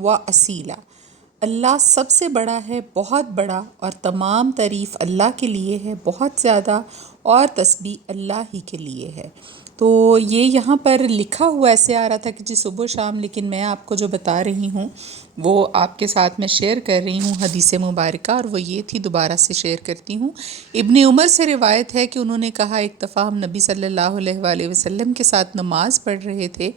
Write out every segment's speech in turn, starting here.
وَأَصِيلًا، اللہ سب سے بڑا ہے، بہت بڑا، اور تمام تعریف اللہ کے لیے ہے، بہت زیادہ، اور تسبیح اللہ ہی کے لیے ہے۔ تو یہ یہاں پر لکھا ہوا ایسے آ رہا تھا کہ جی صبح و شام، لیکن میں آپ کو جو بتا رہی ہوں وہ آپ کے ساتھ میں شیئر کر رہی ہوں حدیث مبارکہ، اور وہ یہ تھی، دوبارہ سے شیئر کرتی ہوں۔ ابن عمر سے روایت ہے کہ انہوں نے کہا ایک دفعہ ہم نبی صلی اللہ علیہ وآلہ وسلم کے ساتھ نماز پڑھ رہے تھے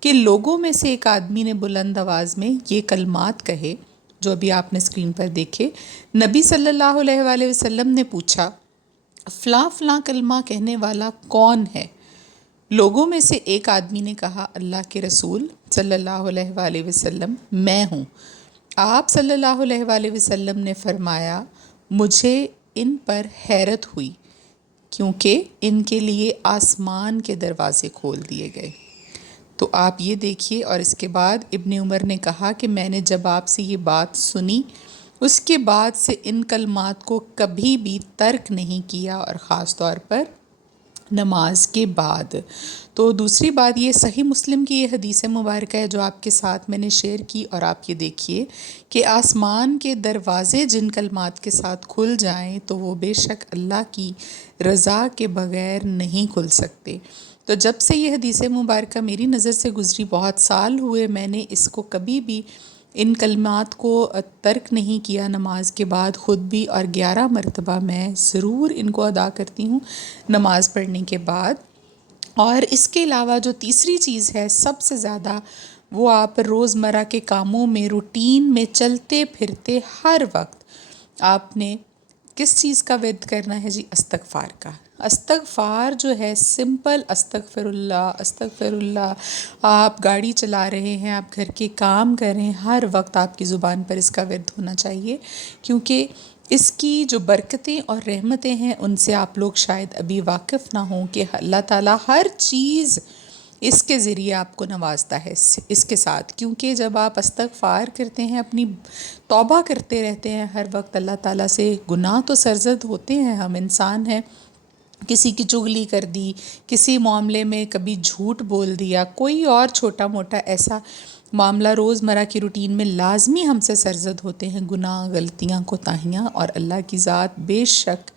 کہ لوگوں میں سے ایک آدمی نے بلند آواز میں یہ کلمات کہے جو ابھی آپ نے اسکرین پر دیکھے۔ نبی صلی اللہ علیہ وآلہ وسلم نے پوچھا فلاں فلاں کلمہ کہنے والا کون ہے؟ لوگوں میں سے ایک آدمی نے کہا اللہ کے رسول صلی اللہ علیہ وآلہ وسلم میں ہوں۔ آپ صلی اللہ علیہ وآلہ وسلم نے فرمایا مجھے ان پر حیرت ہوئی کیونکہ ان کے لیے آسمان کے دروازے کھول دیے گئے۔ تو آپ یہ دیکھیے، اور اس کے بعد ابن عمر نے کہا کہ میں نے جب آپ سے یہ بات سنی اس کے بعد سے ان کلمات کو کبھی بھی ترک نہیں کیا، اور خاص طور پر نماز کے بعد۔ تو دوسری بات یہ صحیح مسلم کی یہ حدیث مبارکہ ہے جو آپ کے ساتھ میں نے شیئر کی، اور آپ یہ دیکھیے کہ آسمان کے دروازے جن کلمات کے ساتھ کھل جائیں تو وہ بے شک اللہ کی رضا کے بغیر نہیں کھل سکتے۔ تو جب سے یہ حدیث مبارکہ میری نظر سے گزری، بہت سال ہوئے، میں نے اس کو کبھی بھی ان کلمات کو ترک نہیں کیا نماز کے بعد خود بھی، اور 11 مرتبہ میں ضرور ان کو ادا کرتی ہوں نماز پڑھنے کے بعد۔ اور اس کے علاوہ جو تیسری چیز ہے سب سے زیادہ، وہ آپ روزمرہ کے کاموں میں روٹین میں چلتے پھرتے ہر وقت آپ نے کس چیز کا ورد کرنا ہے؟ جی استغفار کا۔ استغفار جو ہے سمپل استغفر اللہ استغفر اللہ، آپ گاڑی چلا رہے ہیں، آپ گھر کے کام کر رہے ہیں، ہر وقت آپ کی زبان پر اس کا ورد ہونا چاہیے، کیونکہ اس کی جو برکتیں اور رحمتیں ہیں ان سے آپ لوگ شاید ابھی واقف نہ ہوں کہ اللہ تعالیٰ ہر چیز اس کے ذریعے آپ کو نوازتا ہے اس کے ساتھ، کیونکہ جب آپ استغفار کرتے ہیں، اپنی توبہ کرتے رہتے ہیں ہر وقت اللہ تعالیٰ سے، گناہ تو سرزد ہوتے ہیں، ہم انسان ہیں، کسی کی چغلی کر دی، کسی معاملے میں کبھی جھوٹ بول دیا، کوئی اور چھوٹا موٹا ایسا معاملہ روزمرہ کی روٹین میں لازمی ہم سے سرزد ہوتے ہیں، گناہ، غلطیاں، کوتاہیاں، اور اللہ کی ذات بے شک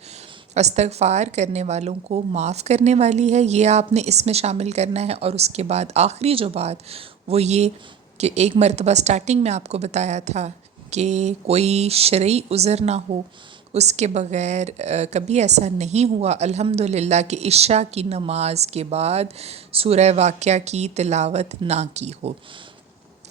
استغفار کرنے والوں کو معاف کرنے والی ہے، یہ آپ نے اس میں شامل کرنا ہے۔ اور اس کے بعد آخری جو بات وہ یہ کہ ایک مرتبہ سٹارٹنگ میں آپ کو بتایا تھا کہ کوئی شرعی عذر نہ ہو اس کے بغیر کبھی ایسا نہیں ہوا الحمدللہ کہ عشاء کی نماز کے بعد سورہ واقعہ کی تلاوت نہ کی ہو۔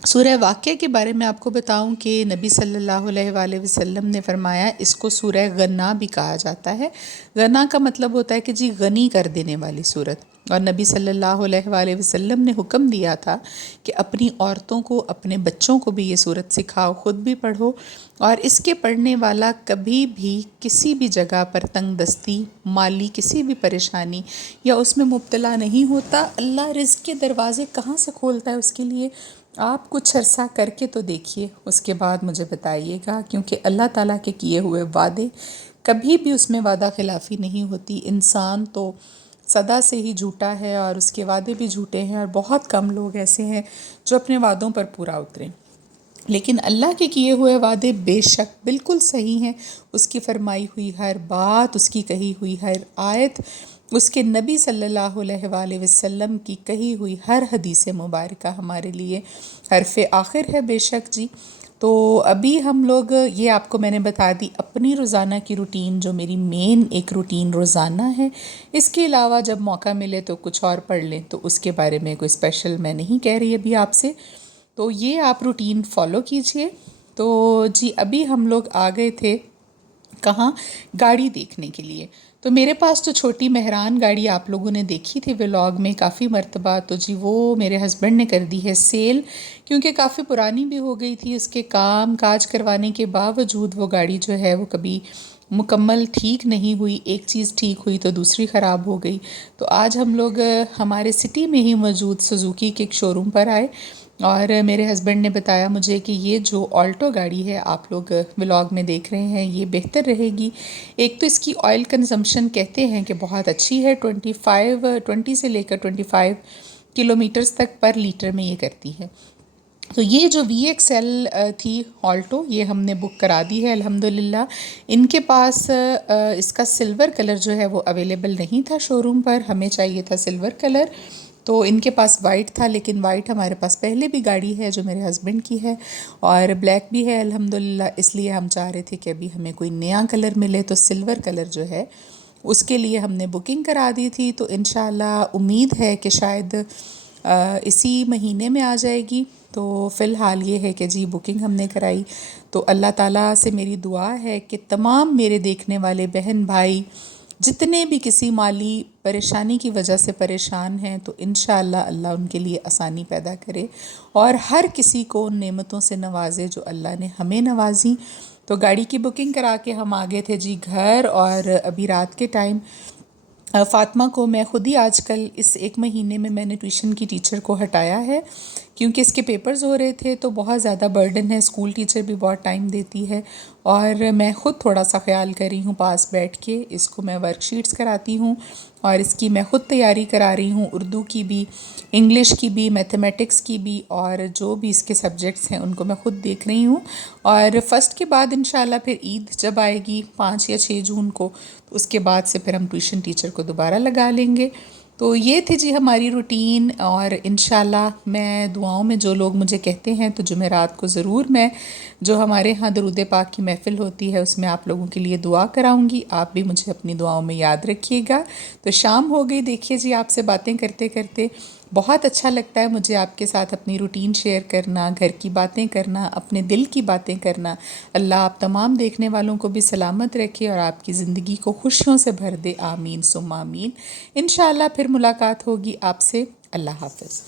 سورہ واقعہ کے بارے میں آپ کو بتاؤں کہ نبی صلی اللہ علیہ وآلہ وسلم نے فرمایا اس کو سورہ غنا بھی کہا جاتا ہے۔ غنا کا مطلب ہوتا ہے کہ جی غنی کر دینے والی صورت، اور نبی صلی اللہ علیہ وآلہ وسلم نے حکم دیا تھا کہ اپنی عورتوں کو، اپنے بچوں کو بھی یہ صورت سکھاؤ، خود بھی پڑھو، اور اس کے پڑھنے والا کبھی بھی کسی بھی جگہ پر تنگ دستی، مالی کسی بھی پریشانی یا اس میں مبتلا نہیں ہوتا۔ اللہ رزق کے دروازے کہاں سے کھولتا ہے اس کے لیے؟ آپ کچھ عرصہ کر کے تو دیکھیے، اس کے بعد مجھے بتائیے گا، کیونکہ اللہ تعالیٰ کے کیے ہوئے وعدے کبھی بھی اس میں وعدہ خلافی نہیں ہوتی۔ انسان تو صدا سے ہی جھوٹا ہے اور اس کے وعدے بھی جھوٹے ہیں، اور بہت کم لوگ ایسے ہیں جو اپنے وعدوں پر پورا اتریں، لیکن اللہ کے کیے ہوئے وعدے بے شک بالکل صحیح ہیں۔ اس کی فرمائی ہوئی ہر بات، اس کی کہی ہوئی ہر آیت، اس کے نبی صلی اللہ علیہ وآلہ وسلم کی کہی ہوئی ہر حدیث مبارکہ ہمارے لیے حرف آخر ہے بے شک جی۔ تو ابھی ہم لوگ یہ آپ کو میں نے بتا دی اپنی روزانہ کی روٹین، جو میری مین ایک روٹین روزانہ ہے۔ اس کے علاوہ جب موقع ملے تو کچھ اور پڑھ لیں، تو اس کے بارے میں کوئی اسپیشل میں نہیں کہہ رہی ابھی آپ سے، تو یہ آپ روٹین فالو کیجئے۔ تو جی ابھی ہم لوگ آ گئے تھے کہاں؟ گاڑی دیکھنے کے لیے۔ تو میرے پاس تو چھوٹی مہران گاڑی آپ لوگوں نے دیکھی تھی ولاگ میں کافی مرتبہ، تو جی وہ میرے ہسبینڈ نے کر دی ہے سیل، کیونکہ کافی پرانی بھی ہو گئی تھی، اس کے کام کاج کروانے کے باوجود وہ گاڑی جو ہے وہ کبھی مکمل ٹھیک نہیں ہوئی، ایک چیز ٹھیک ہوئی تو دوسری خراب ہو گئی۔ تو آج ہم لوگ ہمارے سٹی میں ہی موجود سوزوکی کے ایک شو روم پر آئے، اور میرے ہسبینڈ نے بتایا مجھے کہ یہ جو آلٹو گاڑی ہے آپ لوگ ولاگ میں دیکھ رہے ہیں یہ بہتر رہے گی۔ ایک تو اس کی آئل کنزمپشن کہتے ہیں کہ بہت اچھی ہے، 20 سے لے کر 25 کلومیٹرز تک پر لیٹر میں یہ کرتی ہے، تو یہ جو وی ایکس ایل تھی آلٹو، یہ ہم نے بک کرا دی ہے الحمدللہ۔ ان کے پاس اس کا سلور کلر جو ہے وہ اویلیبل نہیں تھا شو روم پر، ہمیں چاہیے تھا سلور کلر، تو ان کے پاس وائٹ تھا، لیکن وائٹ ہمارے پاس پہلے بھی گاڑی ہے جو میرے ہسبینڈ کی ہے، اور بلیک بھی ہے الحمدللہ، اس لیے ہم چاہ رہے تھے کہ ابھی ہمیں کوئی نیا کلر ملے، تو سلور کلر جو ہے اس کے لیے ہم نے بکنگ کرا دی تھی، تو انشاءاللہ امید ہے کہ شاید اسی مہینے میں آ جائے گی۔ تو فی الحال یہ ہے کہ جی بکنگ ہم نے کرائی، تو اللہ تعالیٰ سے میری دعا ہے کہ تمام میرے دیکھنے والے بہن بھائی جتنے بھی کسی مالی پریشانی کی وجہ سے پریشان ہیں، تو انشاءاللہ اللہ ان کے لیے آسانی پیدا کرے، اور ہر کسی کو ان نعمتوں سے نوازے جو اللہ نے ہمیں نوازی۔ تو گاڑی کی بکنگ کرا کے ہم آگے تھے جی گھر، اور ابھی رات کے ٹائم فاطمہ کو میں خود ہی آج کل اس ایک مہینے میں نے ٹیوشن کی ٹیچر کو ہٹایا ہے، کیونکہ اس کے پیپرز ہو رہے تھے تو بہت زیادہ برڈن ہے، اسکول ٹیچر بھی بہت ٹائم دیتی ہے، اور میں خود تھوڑا سا خیال کر رہی ہوں، پاس بیٹھ کے اس کو میں ورک شیٹس کراتی ہوں، اور اس کی میں خود تیاری کرا رہی ہوں، اردو کی بھی، انگلش کی بھی، میتھمیٹکس کی بھی، اور جو بھی اس کے سبجیکٹس ہیں ان کو میں خود دیکھ رہی ہوں۔ اور فرسٹ کے بعد انشاءاللہ پھر عید جب آئے گی 5 یا 6 جون کو، تو اس کے بعد سے پھر ہم ٹیوشن ٹیچر کو دوبارہ لگا لیں گے۔ تو یہ تھی جی ہماری روٹین، اور انشاءاللہ میں دعاؤں میں جو لوگ مجھے کہتے ہیں تو جمعرات کو ضرور میں جو ہمارے ہاں درود پاک کی محفل ہوتی ہے اس میں آپ لوگوں کے لیے دعا کراؤں گی، آپ بھی مجھے اپنی دعاؤں میں یاد رکھیے گا۔ تو شام ہو گئی، دیکھیے جی آپ سے باتیں کرتے کرتے بہت اچھا لگتا ہے مجھے آپ کے ساتھ اپنی روٹین شیئر کرنا، گھر کی باتیں کرنا، اپنے دل کی باتیں کرنا۔ اللہ آپ تمام دیکھنے والوں کو بھی سلامت رکھے اور آپ کی زندگی کو خوشیوں سے بھر دے، آمین ثم آمین۔ انشاءاللہ پھر ملاقات ہوگی آپ سے، اللہ حافظ۔